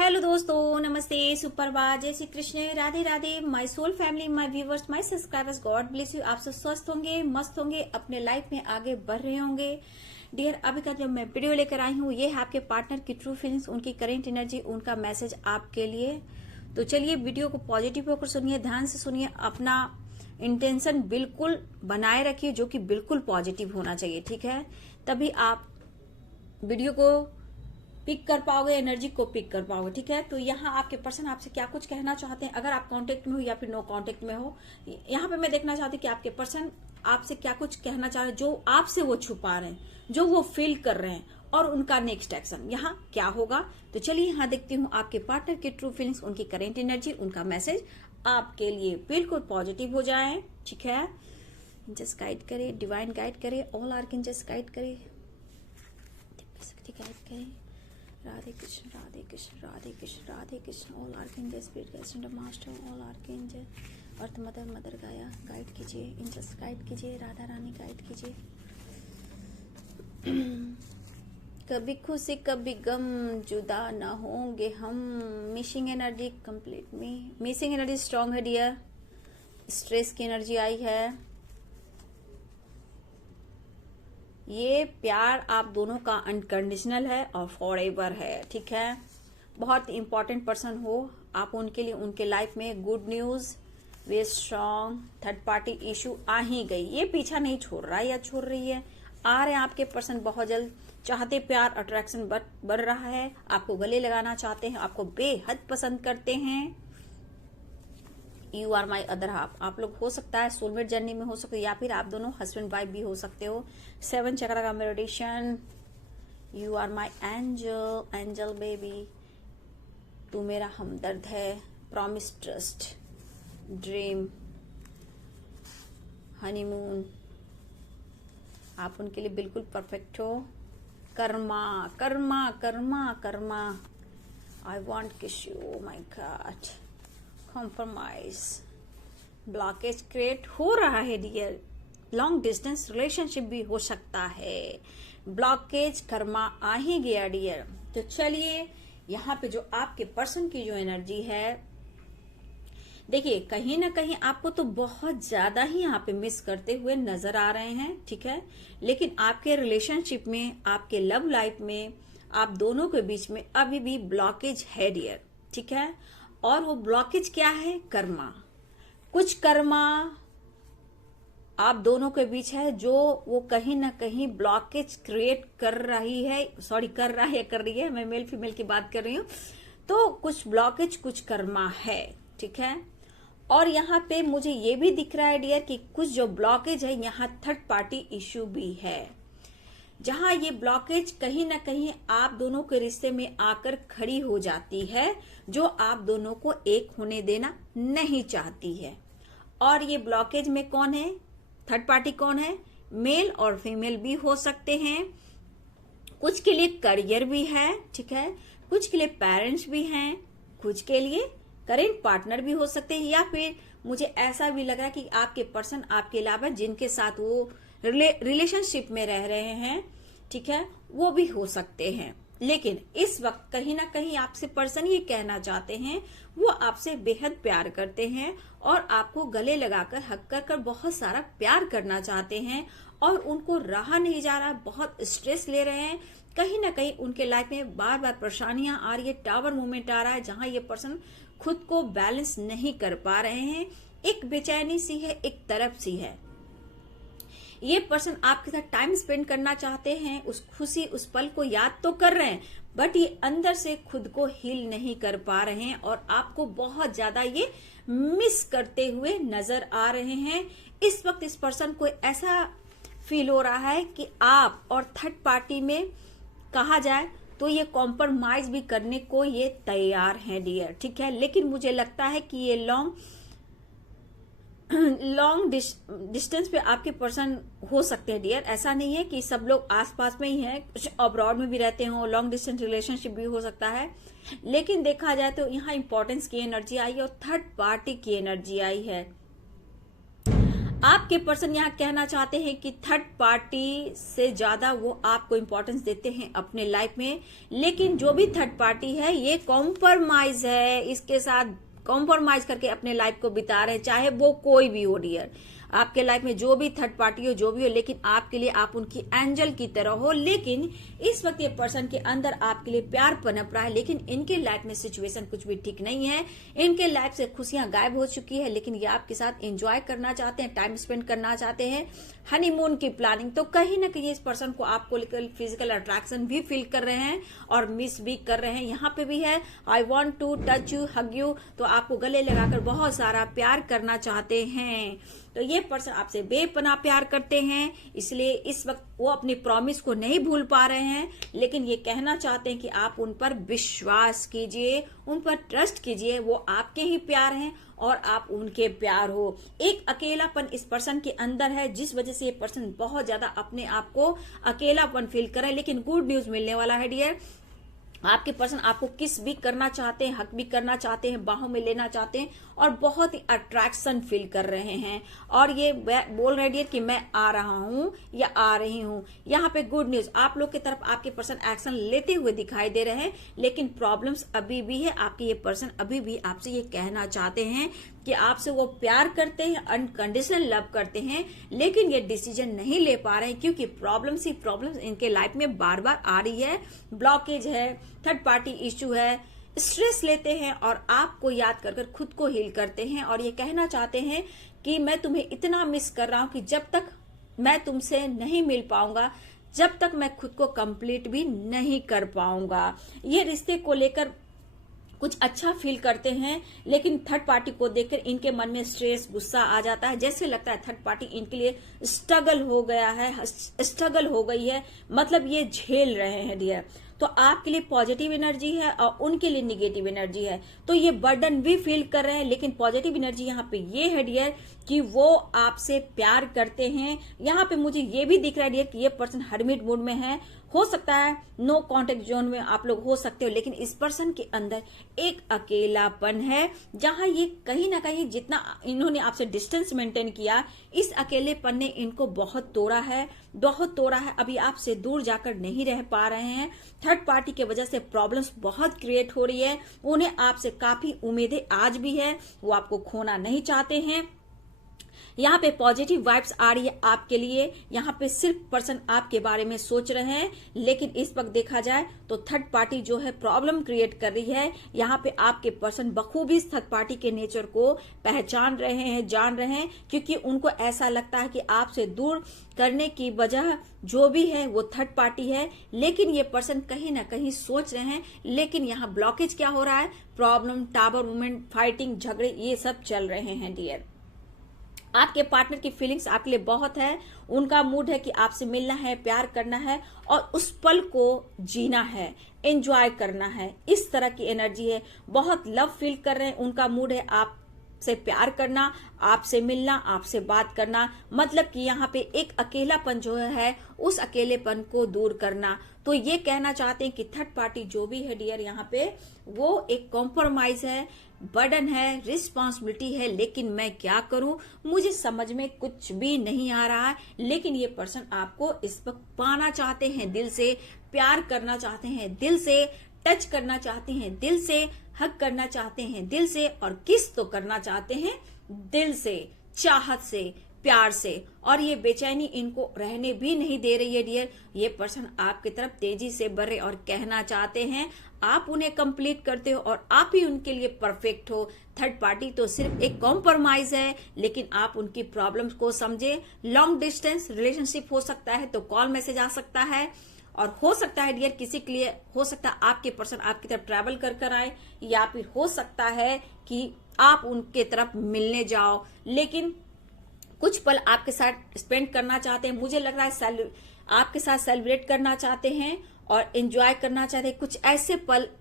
Hello दोस्तों, नमस्ते, सुप्रभात, जय Shri Krishna, Radhe Radhe, my soul family, my viewers, my subscribers, God bless you. आप सब स्वस्थ होंगे, मस्त होंगे, अपने लाइफ में आगे बढ़ रहे होंगे। डियर, अभी का जो मैं वीडियो लेकर आई हूँ, ये है आपके पार्टनर की ट्रू फीलिंग्स, उनकी करेंट एनर्जी, उनका मैसेज आपके लिए। तो चलिए वीडियो को पॉजिटिव होकर सुनिए, ध्यान से सुनिए, अपना इंटेंशन बिल्कुल बनाए रखिए जो कि बिल्कुल पॉजिटिव होना चाहिए, ठीक है। तभी आप वीडियो को पिक कर पाओगे, एनर्जी को पिक कर पाओगे, ठीक है। तो यहाँ आपके पर्सन आपसे क्या कुछ कहना चाहते हैं, अगर आप कांटेक्ट में हो या फिर नो कांटेक्ट में हो, यहाँ पे मैं देखना चाहती हूँ कि आपके पर्सन आपसे क्या कुछ कहना चाह रहे हैं, जो आपसे वो छुपा रहे हैं, जो वो फील कर रहे हैं, और उनका नेक्स्ट एक्शन यहाँ क्या होगा। तो चलिए यहाँ देखती हूँ आपके पार्टनर की ट्रू फीलिंग्स, उनकी करेंट एनर्जी, उनका मैसेज आपके लिए बिल्कुल पॉजिटिव हो जाए, ठीक है। जस्ट गाइड करे, डिवाइन गाइड करे, ऑल आर्कएंजल्स गाइड करे, शक्ति गाइड करे। Radhe Krishna, Radhe Krishna, Radhe Krishna, Radhe Krishna. All archangel, spirit guide, master, all archangel, earth mother, mother Gaia guide कीजिए, एंजल्स गाइड कीजिए, राधा रानी गाइड कीजिए। कभी खुशी कभी गम, जुदा ना होंगे हम। मिसिंग एनर्जी कंप्लीट में, मिसिंग एनर्जी स्ट्रांग है डियर, स्ट्रेस की एनर्जी आई है। ये प्यार आप दोनों का अनकंडीशनल है और फॉरएवर है, ठीक है। बहुत इंपॉर्टेंट पर्सन हो आप उनके लिए, उनके लाइफ में गुड न्यूज, वे स्ट्रॉन्ग। थर्ड पार्टी इशू आ ही गई, ये पीछा नहीं छोड़ रहा है या छोड़ रही है, आ रहे हैं आपके पर्सन बहुत जल्द। चाहते प्यार, अट्रैक्शन बढ़ रहा है, आपको गले लगाना चाहते हैं, आपको बेहद पसंद करते हैं। You are my other half, आप लोग हो सकता है सोलमेट जर्नी में हो सकते हो, या फिर आप दोनों हस्बैंड वाइफ भी हो सकते हो। 7 चक्र का meditation. You are my angel, angel baby, तू मेरा हमदर्द है। प्रॉमिस, ट्रस्ट, ड्रीम, हनीमून, आप उनके लिए बिल्कुल परफेक्ट हो। कर्मा, कर्मा, कर्मा, कर्मा, आई वॉन्ट किस you, my God. Compromise, blockage create हो रहा है डियर, लॉन्ग डिस्टेंस रिलेशनशिप भी हो सकता है। ब्लॉकेज कर्मा आ ही गया डियर। तो चलिए यहाँ पे जो आपके पर्सन की जो एनर्जी है, देखिए कहीं ना कहीं आपको तो बहुत ज्यादा ही यहाँ पे मिस करते हुए नजर आ रहे हैं, ठीक है। लेकिन आपके रिलेशनशिप में, आपके लव लाइफ में, आप दोनों के बीच में अभी भी ब्लॉकेज है डियर, ठीक है। और वो ब्लॉकेज क्या है, कर्मा। कुछ कर्मा आप दोनों के बीच है जो वो कहीं ना कहीं ब्लॉकेज क्रिएट कर रही है, सॉरी कर रहा है, कर रही है, मैं मेल फीमेल की बात कर रही हूँ। तो कुछ ब्लॉकेज, कुछ कर्मा है, ठीक है। और यहाँ पे मुझे ये भी दिख रहा है डियर कि कुछ जो ब्लॉकेज है, यहाँ थर्ड पार्टी इश्यू भी है, जहां ये ब्लॉकेज कहीं ना कहीं आप दोनों के रिश्ते में आकर खड़ी हो जाती है, जो आप दोनों को एक होने देना नहीं चाहती है। और ये ब्लॉकेज में कौन है, थर्ड पार्टी कौन है, मेल और फीमेल भी हो सकते हैं। कुछ के लिए करियर भी है, ठीक है, कुछ के लिए पेरेंट्स भी हैं, कुछ के लिए करेंट पार्टनर भी हो सकते हैं, या फिर मुझे ऐसा भी लग रहा है कि आपके पर्सन आपके अलावा जिनके साथ वो रिलेशनशिप में रह रहे हैं, ठीक है, वो भी हो सकते हैं। लेकिन इस वक्त कहीं ना कहीं आपसे पर्सन ये कहना चाहते हैं, वो आपसे बेहद प्यार करते हैं और आपको गले लगाकर, हक कर बहुत सारा प्यार करना चाहते हैं, और उनको रहा नहीं जा रहा, बहुत स्ट्रेस ले रहे हैं। कहीं ना कहीं उनके लाइफ में बार बार परेशानियां आ रही है, टावर मूवमेंट आ रहा है, जहां ये पर्सन खुद को बैलेंस नहीं कर पा रहे हैं। एक बेचैनी सी है, एक तरफ सी है। ये पर्सन आपके साथ टाइम स्पेंड करना चाहते हैं, उस खुशी, उस पल को याद तो कर रहे हैं, बट ये अंदर से खुद को हील नहीं कर पा रहे हैं, और आपको बहुत ज्यादा ये मिस करते हुए नजर आ रहे हैं। इस वक्त इस पर्सन को ऐसा फील हो रहा है कि आप और थर्ड पार्टी में कहा जाए तो ये कॉम्प्रोमाइज भी करने को ये तैयार हैं डियर, ठीक है। लेकिन मुझे लगता है कि ये लॉन्ग डिस्टेंस पे आपके पर्सन हो सकते हैं डियर। ऐसा नहीं है कि सब लोग आसपास में ही हैं, कुछ अब्रॉड में भी रहते हो, लॉन्ग डिस्टेंस रिलेशनशिप भी हो सकता है। लेकिन देखा जाए तो यहाँ इंपॉर्टेंस की एनर्जी आई है और थर्ड पार्टी की एनर्जी आई है। आपके पर्सन यहाँ कहना चाहते हैं कि थर्ड पार्टी से ज्यादा वो आपको इंपॉर्टेंस देते हैं अपने लाइफ में, लेकिन जो भी थर्ड पार्टी है ये कॉम्प्रोमाइज है, इसके साथ कॉम्प्रोमाइज करके अपने लाइफ को बिता रहे हैं, चाहे वो कोई भी हो डियर। आपके लाइफ में जो भी थर्ड पार्टी हो, जो भी हो, लेकिन आपके लिए आप उनकी एंजल की तरह हो। लेकिन इस वक्त ये पर्सन के अंदर आपके लिए प्यार पनप रहा है, लेकिन इनके लाइफ में सिचुएशन कुछ भी ठीक नहीं है। इनके लाइफ से खुशियां गायब हो चुकी है, लेकिन ये आपके साथ एंजॉय करना चाहते हैं, टाइम स्पेंड करना चाहते हैं, हनीमून की प्लानिंग। तो कहीं ना कहीं इस पर्सन को आपको लेकर फिजिकल अट्रैक्शन भी फील कर रहे हैं और मिस भी कर रहे हैं। यहाँ पे भी है I want to touch you, hug you, तो आपको गले लगाकर बहुत सारा प्यार करना चाहते हैं। तो ये पर्सन आपसे बेपनाह प्यार करते हैं, इसलिए इस वक्त वो अपनी प्रॉमिस को नहीं भूल पा रहे हैं, लेकिन ये कहना चाहते हैं कि आप उन पर विश्वास कीजिए, उन पर ट्रस्ट कीजिए। वो आपके ही प्यार हैं और आप उनके प्यार हो। एक अकेलापन इस पर्सन के अंदर है, जिस वजह से ये पर्सन बहुत ज्यादा अपने आप को अकेलापन फील कर रहे हैं। लेकिन गुड न्यूज मिलने वाला है डियर, आपके पर्सन आपको किस भी करना चाहते हैं, हक भी करना चाहते हैं, बाहों में लेना चाहते हैं और बहुत ही अट्रैक्शन फील कर रहे हैं। और ये बोल रहे हैं कि मैं आ रहा हूं या आ रही हूं। यहाँ पे गुड न्यूज, आप लोग की तरफ आपके पर्सन एक्शन लेते हुए दिखाई दे रहे हैं, लेकिन प्रॉब्लम्स अभी भी है। आपके ये पर्सन अभी भी आपसे ये कहना चाहते हैं कि आपसे वो प्यार करते हैं, अनकंडीशनल लव करते हैं, लेकिन ये डिसीजन नहीं ले पा रहे हैं क्योंकि प्रॉब्लम्स ही प्रॉब्लम्स इनके लाइफ में बार बार आ रही है। ब्लॉकेज है, थर्ड पार्टी इश्यू है, स्ट्रेस लेते हैं और आपको याद कर कर खुद को हील करते हैं। और ये कहना चाहते हैं कि मैं तुम्हें इतना मिस कर रहा हूं कि जब तक मैं तुमसे नहीं मिल पाऊंगा, जब तक मैं खुद को कंप्लीट भी नहीं कर पाऊंगा। ये रिश्ते को लेकर कुछ अच्छा फील करते हैं, लेकिन थर्ड पार्टी को देखकर इनके मन में स्ट्रेस, गुस्सा आ जाता है। जैसे लगता है थर्ड पार्टी इनके लिए स्ट्रगल हो गया है, स्ट्रगल हो गई है, मतलब ये झेल रहे हैं डियर। तो आपके लिए पॉजिटिव एनर्जी है और उनके लिए निगेटिव एनर्जी है, तो ये बर्डन भी फील कर रहे हैं। लेकिन पॉजिटिव एनर्जी यहाँ पे ये है डियर कि वो आपसे प्यार करते हैं। यहाँ पे मुझे ये भी दिख रहा है डियर कि ये पर्सन हर्मिट मूड में है। हो सकता है नो कांटेक्ट जोन में आप लोग हो सकते हो, लेकिन इस पर्सन के अंदर एक अकेलापन है, जहां ये कहीं ना कहीं जितना इन्होंने आपसे डिस्टेंस मेंटेन किया, इस अकेलेपन ने इनको बहुत तोड़ा है, बहुत तोड़ा है। अभी आपसे दूर जाकर नहीं रह पा रहे हैं। थर्ड पार्टी की वजह से प्रॉब्लम्स बहुत क्रिएट हो रही है। उन्हें आपसे काफी उम्मीदें आज भी है, वो आपको खोना नहीं चाहते हैं। यहाँ पे पॉजिटिव वाइब्स आ रही है आपके लिए। यहाँ पे सिर्फ पर्सन आपके बारे में सोच रहे हैं, लेकिन इस वक्त देखा जाए तो थर्ड पार्टी जो है प्रॉब्लम क्रिएट कर रही है। यहाँ पे आपके पर्सन बखूबी थर्ड पार्टी के नेचर को पहचान रहे हैं, जान रहे हैं, क्योंकि उनको ऐसा लगता है कि आपसे दूर करने की वजह जो भी है वो थर्ड पार्टी है। लेकिन ये पर्सन कहीं ना कहीं सोच रहे हैं, लेकिन यहाँ ब्लॉकेज क्या हो रहा है, प्रॉब्लम, टावर मूवमेंट, फाइटिंग, झगड़े, ये सब चल रहे हैं डियर। आपके पार्टनर की फीलिंग्स आपके लिए बहुत है। उनका मूड है कि आपसे मिलना है, प्यार करना है और उस पल को जीना है, एंजॉय करना है। इस तरह की एनर्जी है, बहुत लव फील कर रहे हैं। उनका मूड है आपसे प्यार करना, आपसे मिलना, आपसे बात करना, मतलब कि यहाँ पे एक अकेलापन जो है उस अकेलेपन को दूर करना। तो ये कहना चाहते हैं कि थर्ड पार्टी जो भी है डियर, यहाँ पे वो एक कॉम्प्रोमाइज है, बर्डन है, रिस्पॉन्सिबिलिटी है। लेकिन मैं क्या करूं, मुझे समझ में कुछ भी नहीं आ रहा है। लेकिन ये पर्सन आपको इस वक्त पाना चाहते हैं, दिल से प्यार करना चाहते हैं, दिल से टच करना चाहते हैं, दिल से हक करना चाहते हैं, दिल से, और किस तो करना चाहते हैं दिल से, चाहत से, प्यार से। और ये बेचैनी इनको रहने भी नहीं दे रही है डियर। ये पर्सन आपकी तरफ तेजी से बढ़ रहे और कहना चाहते हैं आप उन्हें कंप्लीट करते हो और आप ही उनके लिए परफेक्ट हो। थर्ड पार्टी तो सिर्फ एक कॉम्प्रोमाइज है, लेकिन आप उनकी प्रॉब्लम्स को समझे। लॉन्ग डिस्टेंस रिलेशनशिप हो सकता है, तो कॉल मैसेज आ सकता है, और हो सकता है डियर किसी के लिए हो सकता है आपके पर्सन आपकी तरफ ट्रैवल कर आए, या फिर हो सकता है कि आप उनके तरफ मिलने जाओ, लेकिन कुछ पल आपके साथ स्पेंड करना चाहते हैं। मुझे लग रहा है आपके साथ सेलिब्रेट करना चाहते हैं और एंजॉय करना चाहते हैं। कुछ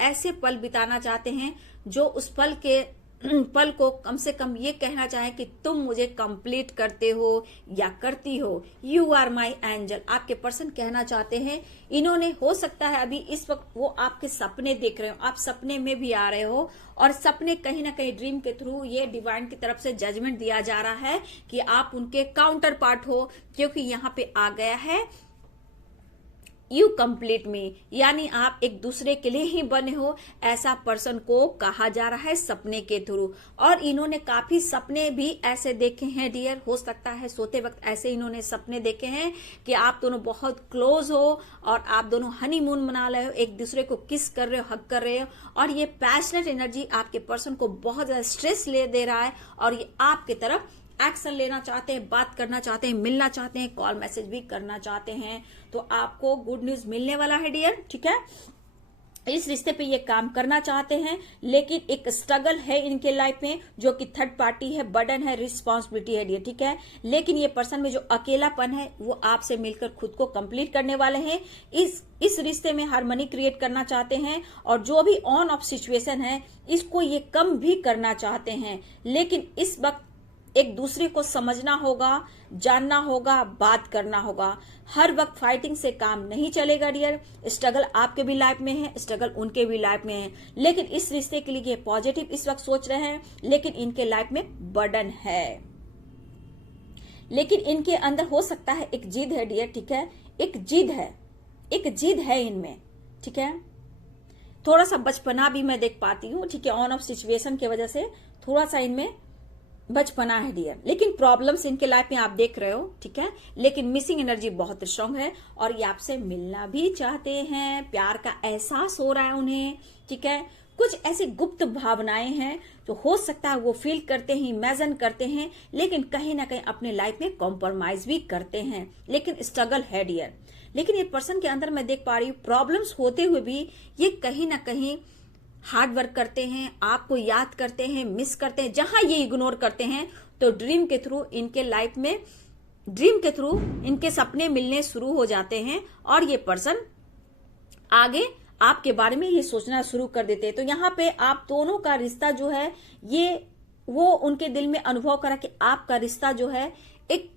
ऐसे पल बिताना चाहते हैं जो उस पल के पल को कम से कम ये कहना चाहे कि तुम मुझे कंप्लीट करते हो या करती हो। यू आर माई एंजल, आपके पर्सन कहना चाहते हैं। इन्होंने हो सकता है अभी इस वक्त वो आपके सपने देख रहे हो, आप सपने में भी आ रहे हो, और सपने कहीं ना कहीं ड्रीम के थ्रू ये डिवाइन की तरफ से जजमेंट दिया जा रहा है कि आप उनके काउंटर पार्ट हो, क्योंकि यहाँ पे आ गया है यू कंप्लीट मी, यानी आप एक दूसरे के लिए ही बने हो, ऐसा पर्सन को कहा जा रहा है सपने के थ्रू। और इन्होंने काफी सपने भी ऐसे देखे हैं डियर, हो सकता है सोते वक्त ऐसे इन्होंने सपने देखे हैं कि आप दोनों बहुत क्लोज हो और आप दोनों हनीमून मना रहे हो, एक दूसरे को किस कर रहे हो, हग कर रहे हो, और ये पैशनेट एनर्जी आपके पर्सन को बहुत ज्यादा स्ट्रेस ले दे रहा है, और ये आपके तरफ एक्शन लेना चाहते हैं, बात करना चाहते हैं, मिलना चाहते हैं, कॉल मैसेज भी करना चाहते हैं। तो आपको गुड न्यूज मिलने वाला है डियर, ठीक है। इस रिश्ते पे ये काम करना चाहते हैं, लेकिन एक स्ट्रगल है इनके लाइफ में, जो कि थर्ड पार्टी है, बर्डन है, रिस्पॉन्सिबिलिटी है डियर, ठीक है। लेकिन ये पर्सन में जो अकेलापन है वो आपसे मिलकर खुद को कंप्लीट करने वाले हैं। इस रिश्ते में हार्मनी क्रिएट करना चाहते हैं, और जो भी ऑन ऑफ सिचुएशन है इसको ये कम भी करना चाहते हैं। लेकिन इस वक्त एक दूसरे को समझना होगा, जानना होगा, बात करना होगा। हर वक्त फाइटिंग से काम नहीं चलेगा डियर। स्ट्रगल आपके भी लाइफ में है, स्ट्रगल उनके भी लाइफ में है, लेकिन इस रिश्ते के लिए पॉजिटिव इस वक्त सोच रहे हैं, लेकिन इनके लाइफ में बर्डन है। लेकिन इनके अंदर हो सकता है एक जिद है डियर, ठीक है, एक जिद है इनमें, ठीक है। थोड़ा सा बचपना भी मैं देख पाती हूँ, ठीक है, ऑन ऑफ सिचुएशन की वजह से थोड़ा सा इनमें बचपना है डियर। लेकिन प्रॉब्लम्स इनके लाइफ में आप देख रहे हो, ठीक है, लेकिन मिसिंग एनर्जी बहुत स्ट्रांग है, और ये आपसे मिलना भी चाहते हैं, प्यार का एहसास हो रहा है उन्हें, ठीक है। कुछ ऐसी गुप्त भावनाएं हैं जो हो सकता है वो फील करते हैं, इमेजिन करते हैं, लेकिन कहीं ना कहीं अपने लाइफ में कॉम्प्रोमाइज भी करते हैं, लेकिन स्ट्रगल है डियर। लेकिन ये पर्सन के अंदर मैं देख पा रही हूँ प्रॉब्लम्स होते हुए भी ये कहीं ना कहीं हार्ड वर्क करते हैं, आपको याद करते हैं, मिस करते हैं। जहां ये इग्नोर करते हैं तो ड्रीम के थ्रू इनके लाइफ में, ड्रीम के थ्रू इनके सपने मिलने शुरू हो जाते हैं, और ये पर्सन आगे आपके बारे में ये सोचना शुरू कर देते हैं। तो यहाँ पे आप दोनों का रिश्ता जो है ये वो उनके दिल में अनुभव करा कि आपका रिश्ता जो है एक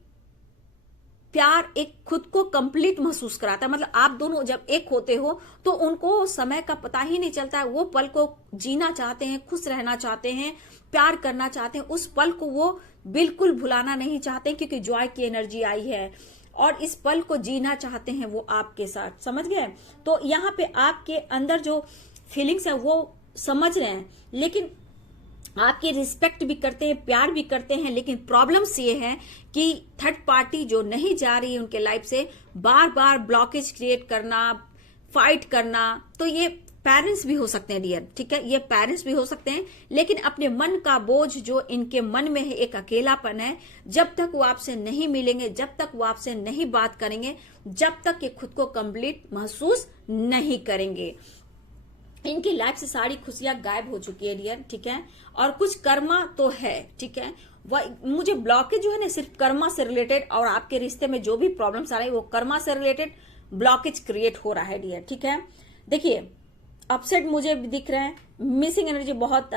प्यार, एक खुद को कंप्लीट महसूस कराता है। मतलब आप दोनों जब एक होते हो तो उनको समय का पता ही नहीं चलता है, वो पल को जीना चाहते हैं, खुश रहना चाहते हैं, प्यार करना चाहते हैं, उस पल को वो बिल्कुल भुलाना नहीं चाहते, क्योंकि जॉय की एनर्जी आई है और इस पल को जीना चाहते हैं वो आपके साथ, समझ गए। तो यहाँ पे आपके अंदर जो फीलिंग्स है वो समझ रहे हैं, लेकिन आपकी रिस्पेक्ट भी करते हैं, प्यार भी करते हैं। लेकिन प्रॉब्लम्स ये है कि थर्ड पार्टी जो नहीं जा रही है उनके लाइफ से, बार बार ब्लॉकेज क्रिएट करना, फाइट करना, तो ये पेरेंट्स भी हो सकते हैं डियर, ठीक है, ये पेरेंट्स भी हो सकते हैं। लेकिन अपने मन का बोझ जो इनके मन में है, एक अकेलापन है, जब तक वो आपसे नहीं मिलेंगे, जब तक वो आपसे नहीं बात करेंगे, जब तक ये खुद को कंप्लीट महसूस नहीं करेंगे, इनकी लाइफ से सारी खुशियां गायब हो चुकी है डियर, ठीक है। और कुछ कर्मा तो है, ठीक है, मुझे ब्लॉकेज जो है ना सिर्फ कर्मा से रिलेटेड, और आपके रिश्ते में जो भी प्रॉब्लम्स आ रही है वो कर्मा से रिलेटेड ब्लॉकेज क्रिएट हो रहा है डियर, ठीक है। देखिए अपसेट मुझे भी दिख रहे हैं, मिसिंग एनर्जी बहुत,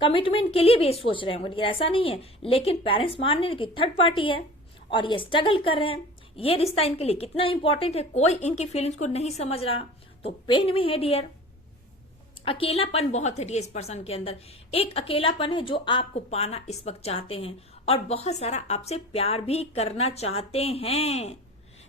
कमिटमेंट के लिए भी सोच रहे हैं, ऐसा नहीं है। लेकिन पेरेंट्स मान रहे हैं कि थर्ड पार्टी है और ये स्ट्रगल कर रहे हैं, ये रिश्ता इनके लिए कितना इंपॉर्टेंट है, कोई इनकी फीलिंग्स को नहीं समझ रहा, तो पेन में है डियर। अकेलापन बहुत है इस पर्सन के अंदर, एक अकेलापन है जो आपको पाना इस वक्त चाहते हैं, और बहुत सारा आपसे प्यार भी करना चाहते हैं।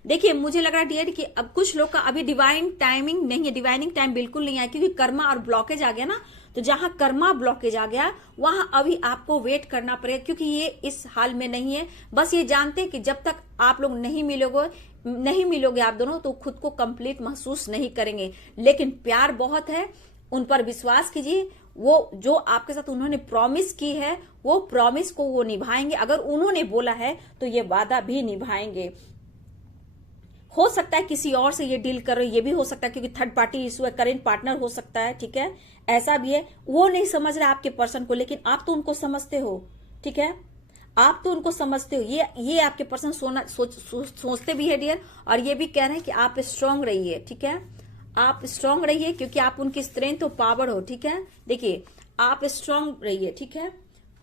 देखिए मुझे लग रहा है डियर कि अब कुछ लोग का अभी डिवाइन टाइमिंग नहीं है, डिवाइनिंग टाइम बिल्कुल नहीं आया, क्योंकि कर्मा और ब्लॉकेज आ गया ना। तो जहां कर्मा ब्लॉकेज आ गया वहां अभी आपको वेट करना पड़ेगा, क्योंकि ये इस हाल में नहीं है। बस ये जानते हैं कि जब तक आप लोग नहीं मिलोगे आप दोनों, तो खुद को कंप्लीट महसूस नहीं करेंगे। लेकिन प्यार बहुत है, उन पर विश्वास कीजिए, वो जो आपके साथ उन्होंने प्रॉमिस की है वो प्रॉमिस को वो निभाएंगे। अगर उन्होंने बोला है तो ये वादा भी निभाएंगे। हो सकता है किसी और से ये डील कर रहे हो, ये भी हो सकता है, क्योंकि थर्ड पार्टी इशू है, करेंट पार्टनर हो सकता है, ठीक है, ऐसा भी है। वो नहीं समझ रहा आपके पर्सन को, लेकिन आप तो उनको समझते हो, ठीक है, आप तो उनको समझते हो। ये आपके पर्सन सोचते भी है डियर, और ये भी कह रहे हैं कि आप स्ट्रांग रहिए, ठीक है, आप स्ट्रांग रहिए, क्योंकि आप उनकी स्ट्रेंथ और पावर हो, ठीक है। देखिए आप स्ट्रांग रहिए, ठीक है,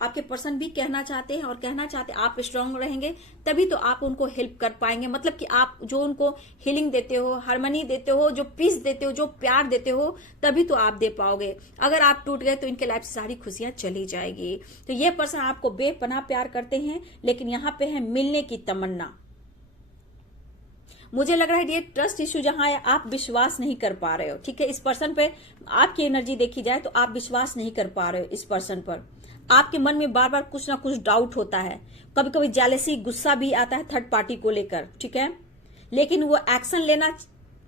आपके पर्सन भी कहना चाहते हैं, और कहना चाहते आप स्ट्रांग रहेंगे तभी तो आप उनको हेल्प कर पाएंगे। मतलब कि आप जो उनको हीलिंग देते हो, हार्मनी देते हो, जो पीस देते हो, जो प्यार देते हो, तभी तो आप दे पाओगे। अगर आप टूट गए तो इनके लाइफ से सारी खुशियां चली जाएगी। तो ये पर्सन आपको बेपनाह प्यार करते हैं, लेकिन यहाँ पे है मिलने की तमन्ना। मुझे लग रहा है ये ट्रस्ट इश्यू जहां है, आप विश्वास नहीं कर पा रहे हो। ठीक है, इस पर्सन पे आपकी एनर्जी देखी जाए तो आप विश्वास नहीं कर पा रहे हो इस पर्सन पर। आपके मन में बार बार कुछ ना कुछ डाउट होता है, कभी कभी जेलसी, गुस्सा भी आता है थर्ड पार्टी को लेकर। ठीक है, लेकिन वो एक्शन लेना,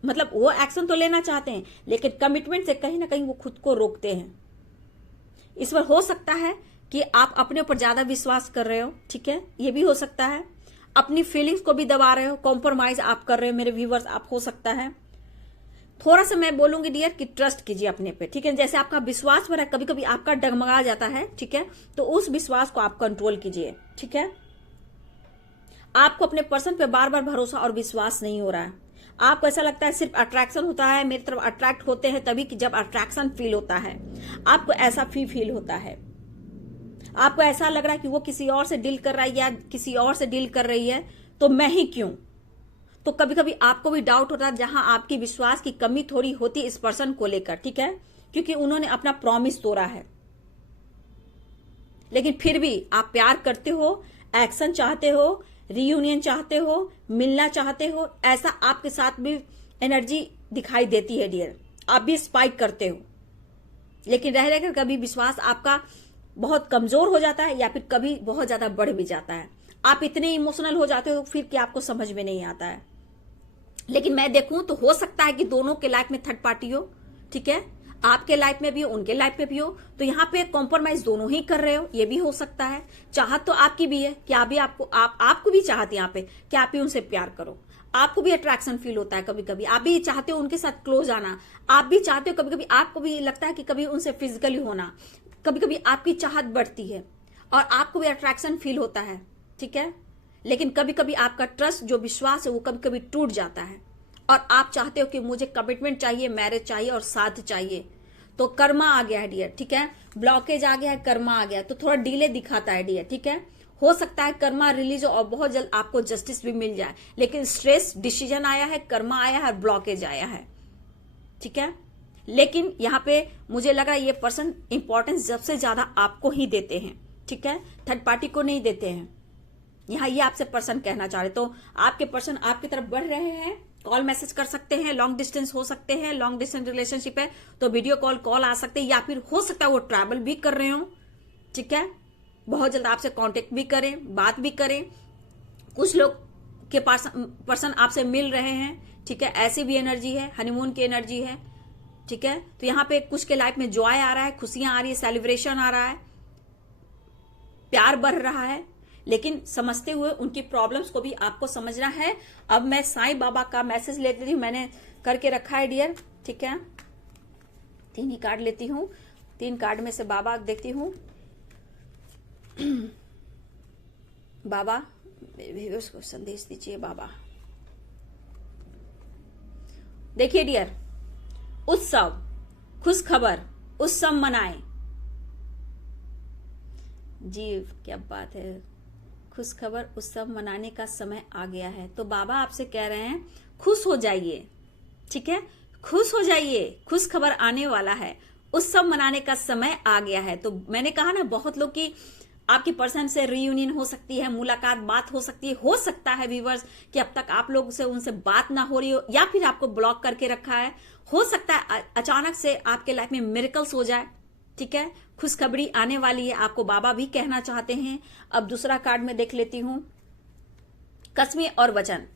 मतलब वो एक्शन तो लेना चाहते हैं, लेकिन कमिटमेंट से कहीं ना कहीं वो खुद को रोकते हैं। इस पर हो सकता है कि आप अपने ऊपर ज्यादा विश्वास कर रहे हो। ठीक है, ये भी हो सकता है। अपनी फीलिंग्स को भी दबा रहे हो, कॉम्प्रोमाइज आप कर रहे हो मेरे व्यूवर्स, आप हो सकता है। थोड़ा सा मैं बोलूंगी डियर कि ट्रस्ट कीजिए अपने पे। ठीक है, जैसे आपका विश्वास पर है, कभी कभी आपका डगमगा जाता है। ठीक है, तो उस विश्वास को आप कंट्रोल कीजिए। ठीक है, आपको अपने पर्सन पे बार बार भरोसा और विश्वास नहीं हो रहा है। आपको ऐसा लगता है सिर्फ अट्रैक्शन होता है, मेरी तरफ अट्रैक्ट होते हैं तभी कि जब अट्रैक्शन फील होता है, आपको ऐसा फील होता है। आपको ऐसा लग रहा है कि वो किसी और से डील कर रहा है या किसी और से डील कर रही है, तो मैं ही क्यों। तो कभी कभी आपको भी डाउट होता है, जहां आपकी विश्वास की कमी थोड़ी होती है इस पर्सन को लेकर। ठीक है, क्योंकि उन्होंने अपना प्रॉमिस तोड़ा है, लेकिन फिर भी आप प्यार करते हो, एक्शन चाहते हो, रियूनियन चाहते हो, मिलना चाहते हो। ऐसा आपके साथ भी एनर्जी दिखाई देती है डियर। आप भी स्पाइक करते हो, लेकिन रह रहकर कभी विश्वास आपका बहुत कमजोर हो जाता है या फिर कभी बहुत ज्यादा बढ़ भी जाता है। आप इतने इमोशनल हो जाते हो फिर कि आपको समझ में नहीं आता है। लेकिन मैं देखूं तो हो सकता है कि दोनों के लाइफ में थर्ड पार्टी हो। ठीक है, आपके लाइफ में भी हो, उनके लाइफ में भी हो, तो यहाँ पे कॉम्प्रोमाइज दोनों ही कर रहे हो, ये भी हो सकता है। चाहत तो आपकी भी है कि आपको भी चाहते यहाँ पे कि आप भी उनसे प्यार करो। आपको भी अट्रैक्शन फील होता है कभी कभी, आप भी चाहते हो उनके साथ क्लोज आना। आप भी चाहते हो, कभी कभी आपको भी लगता है कि कभी उनसे फिजिकली होना। कभी कभी आपकी चाहत बढ़ती है और आपको भी अट्रैक्शन फील होता है। ठीक है, लेकिन कभी कभी आपका ट्रस्ट, जो विश्वास है, वो कभी कभी टूट जाता है और आप चाहते हो कि मुझे कमिटमेंट चाहिए, मैरिज चाहिए और साथ चाहिए। तो कर्मा आ गया है डियर। ठीक है, ब्लॉकेज आ गया है, कर्मा आ गया है, तो थोड़ा डिले दिखाता है डियर। ठीक है, हो सकता है कर्मा रिलीज हो और बहुत जल्द आपको जस्टिस भी मिल जाए, लेकिन स्ट्रेस डिसीजन आया है, कर्मा आया है और ब्लॉकेज आया है। ठीक है, लेकिन यहाँ पे मुझे लग रहा है ये पर्सन इंपॉर्टेंस सबसे ज्यादा आपको ही देते हैं। ठीक है, थर्ड पार्टी को नहीं देते हैं। यहाँ ये आपसे पर्सन कहना चाह रहे, तो आपके पर्सन आपकी तरफ बढ़ रहे हैं। कॉल मैसेज कर सकते हैं, लॉन्ग डिस्टेंस हो सकते हैं, लॉन्ग डिस्टेंस रिलेशनशिप है तो वीडियो कॉल आ सकते हैं, या फिर हो सकता है वो ट्रैवल भी कर रहे हो। ठीक है, बहुत जल्द आपसे कांटेक्ट भी करें, बात भी करें। कुछ लोग के पर्सन आपसे मिल रहे हैं। ठीक है, ऐसी भी एनर्जी है, हनीमून की एनर्जी है। ठीक है, तो यहाँ पे कुछ के लाइफ में जॉय आ रहा है, खुशियां आ रही है, सेलिब्रेशन आ रहा है, प्यार बढ़ रहा है, लेकिन समझते हुए उनकी प्रॉब्लम्स को भी आपको समझना है। अब मैं साईं बाबा का मैसेज लेती हूँ, मैंने करके रखा है डियर। ठीक है, 3 ही कार्ड लेती हूँ, 3 कार्ड में से बाबा देखती हूँ। बाबा व्यूअर्स को संदेश दीजिए। बाबा देखिए डियर, उत्सव, खुश खबर, उत्सव मनाएं। जी क्या बात है, खुश खबर, उत्सव मनाने का समय आ गया है। तो बाबा आपसे कह रहे हैं खुश हो जाइए। ठीक है, खुश हो जाइए, खुश खबर आने वाला है, उत्सव मनाने का समय आ गया है। तो मैंने कहा ना, बहुत लोग की आपकी पर्सन से रियूनियन हो सकती है, मुलाकात, बात हो सकती है। हो सकता है व्यूवर्स कि अब तक आप लोग से उनसे बात ना हो रही हो, या फिर आपको ब्लॉक करके रखा है। हो सकता है अचानक से आपके लाइफ में मिरेकल्स हो जाए। ठीक है, खुशखबरी आने वाली है, आपको बाबा भी कहना चाहते हैं। अब दूसरा कार्ड में देख लेती हूं, कस्में और वचन।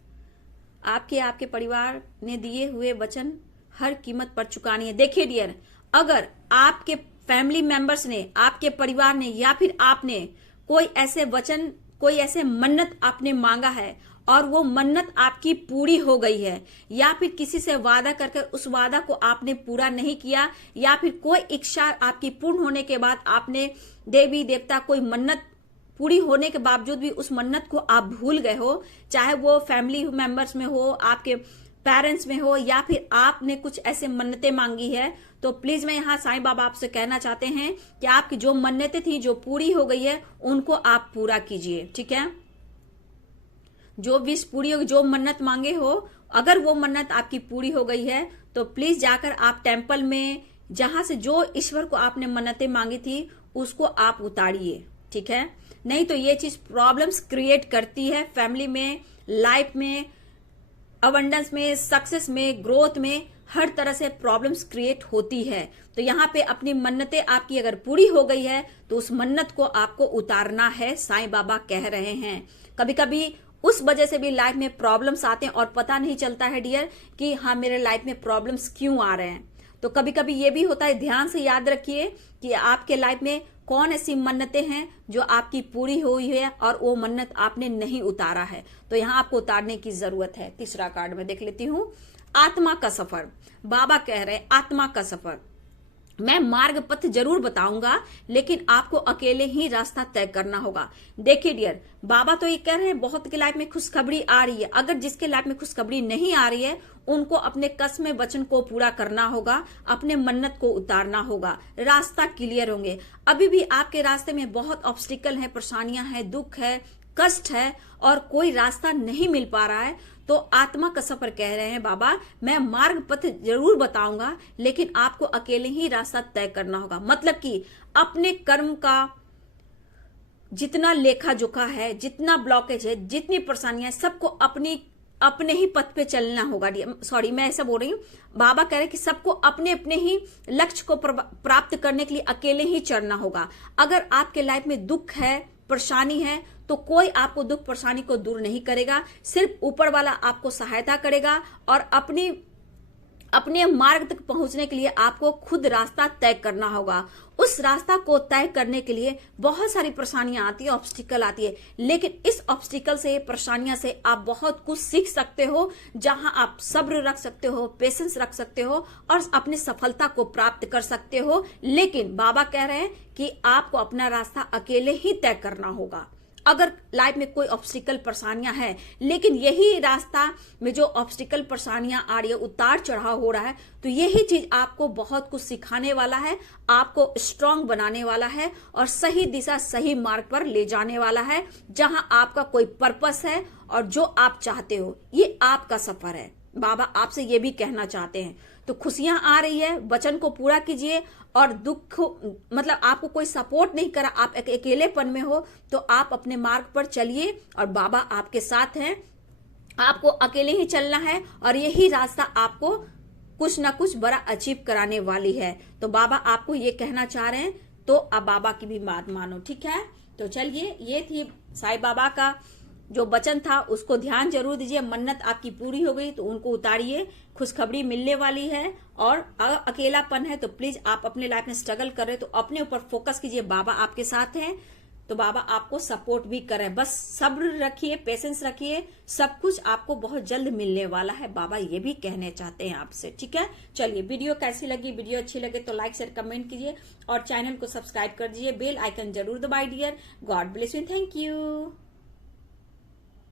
आपके परिवार ने दिए हुए वचन हर कीमत पर चुकानी है। देखिए डियर, अगर आपके फैमिली मेंबर्स ने, आपके परिवार ने, या फिर आपने कोई ऐसे वचन, कोई ऐसे मन्नत आपने मांगा है और वो मन्नत आपकी पूरी हो गई है, या फिर किसी से वादा करके उस वादा को आपने पूरा नहीं किया, या फिर कोई इच्छा आपकी पूर्ण होने के बाद आपने देवी देवता कोई मन्नत पूरी होने के बावजूद भी उस मन्नत को आप भूल गए हो, चाहे वो फैमिली मेंबर्स में हो, आपके पेरेंट्स में हो, या फिर आपने कुछ ऐसे मन्नतें मांगी है, तो प्लीज मैं यहाँ साईं बाबा आपसे कहना चाहते हैं कि आपकी जो मन्नतें थी जो पूरी हो गई है उनको आप पूरा कीजिए, ठीक है। जो विश पूरी हो, जो मन्नत मांगे हो, अगर वो मन्नत आपकी पूरी हो गई है तो प्लीज जाकर आप टेम्पल में जहां से जो ईश्वर को आपने मन्नतें मांगी थी उसको आप उतारिए, ठीक है। नहीं तो ये चीज प्रॉब्लम्स क्रिएट करती है फैमिली में, लाइफ में, अबंडेंस में, सक्सेस में, ग्रोथ में, हर तरह से प्रॉब्लम्स क्रिएट होती है। तो यहाँ पे अपनी मन्नतें आपकी अगर पूरी हो गई है तो उस मन्नत को आपको उतारना है, साईं बाबा कह रहे हैं। कभी कभी उस वजह से भी लाइफ में प्रॉब्लम्स आते हैं और पता नहीं चलता है डियर कि हाँ मेरे लाइफ में प्रॉब्लम्स क्यों आ रहे हैं। तो कभी कभी ये भी होता है, ध्यान से याद रखिए कि आपके लाइफ में कौन ऐसी मन्नतें हैं जो आपकी पूरी हुई है और वो मन्नत आपने नहीं उतारा है, तो यहाँ आपको उतारने की जरूरत है। तीसरा कार्ड में देख लेती हूँ, आत्मा का सफर। बाबा कह रहे हैं आत्मा का सफर, मैं मार्ग पथ जरूर बताऊंगा लेकिन आपको अकेले ही रास्ता तय करना होगा। देखिए डियर, बाबा तो ये कह रहे हैं बहुत की लाइफ में खुशखबरी आ रही है, अगर जिसके लाइफ में खुशखबरी नहीं आ रही है उनको अपने कसम वचन को पूरा करना होगा, अपने मन्नत को उतारना होगा, रास्ता क्लियर होंगे। अभी भी आपके रास्ते में बहुत ऑब्स्टिकल है, परेशानियां हैं, दुख है, कष्ट है और कोई रास्ता नहीं मिल पा रहा है, तो आत्मा का सफर कह रहे हैं बाबा, मैं मार्ग पथ जरूर बताऊंगा लेकिन आपको अकेले ही रास्ता तय करना होगा। मतलब कि अपने कर्म का जितना लेखा जोखा है, जितना ब्लॉकेज है, जितनी परेशानियां है, सबको अपने ही पथ पे चलना होगा। सॉरी, मैं ऐसा बोल रही हूँ, बाबा कह रहे हैं कि सबको अपने अपने ही लक्ष्य को प्राप्त करने के लिए अकेले ही चलना होगा। अगर आपके लाइफ में दुख है, परेशानी है, तो कोई आपको दुख परेशानी को दूर नहीं करेगा, सिर्फ ऊपर वाला आपको सहायता करेगा और अपने मार्ग तक पहुंचने के लिए आपको खुद रास्ता तय करना होगा। उस रास्ता को तय करने के लिए बहुत सारी परेशानियां आती है, ऑब्स्टिकल आती है, लेकिन इस ऑब्स्टिकल से, परेशानियां से आप बहुत कुछ सीख सकते हो, जहां आप सब्र रख सकते हो, पेशेंस रख सकते हो और अपनी सफलता को प्राप्त कर सकते हो। लेकिन बाबा कह रहे हैं कि आपको अपना रास्ता अकेले ही तय करना होगा। अगर लाइफ में कोई ऑब्स्टिकल परेशानियां हैं, लेकिन यही रास्ता में जो ऑब्स्टिकल परेशानियां आ रही है, उतार चढ़ाव हो रहा है, तो यही चीज आपको बहुत कुछ सिखाने वाला है, आपको स्ट्रांग बनाने वाला है और सही दिशा, सही मार्ग पर ले जाने वाला है, जहां आपका कोई पर्पस है और जो आप चाहते हो। ये आपका सफर है। बाबा आपसे ये भी कहना चाहते हैं, तो खुशियां आ रही है, वचन को पूरा कीजिए और दुख, मतलब आपको कोई सपोर्ट नहीं करा, आप अकेलेपन में हो, तो आप अपने मार्ग पर चलिए और बाबा आपके साथ हैं। आपको अकेले ही चलना है और यही रास्ता आपको कुछ ना कुछ बड़ा अचीव कराने वाली है। तो बाबा आपको ये कहना चाह रहे हैं, तो अब बाबा की भी बात मानो, ठीक है। तो चलिए, ये थी साईं बाबा का जो वचन था, उसको ध्यान जरूर दीजिए। मन्नत आपकी पूरी हो गई तो उनको उतारिए, खुशखबरी मिलने वाली है। और अगर अकेलापन है तो प्लीज आप अपने लाइफ में स्ट्रगल कर रहे तो अपने ऊपर फोकस कीजिए, बाबा आपके साथ हैं, तो बाबा आपको सपोर्ट भी कर रहे हैं। बस सब्र रखिए, पेशेंस रखिए, सब कुछ आपको बहुत जल्द मिलने वाला है, बाबा ये भी कहने चाहते हैं आपसे, ठीक है। चलिए, वीडियो कैसी लगी? वीडियो अच्छी लगे तो लाइक शेयर कमेंट कीजिए और चैनल को सब्सक्राइब कर दीजिए, बेल आइकन जरूर दबाइए dear. God bless you, thank you.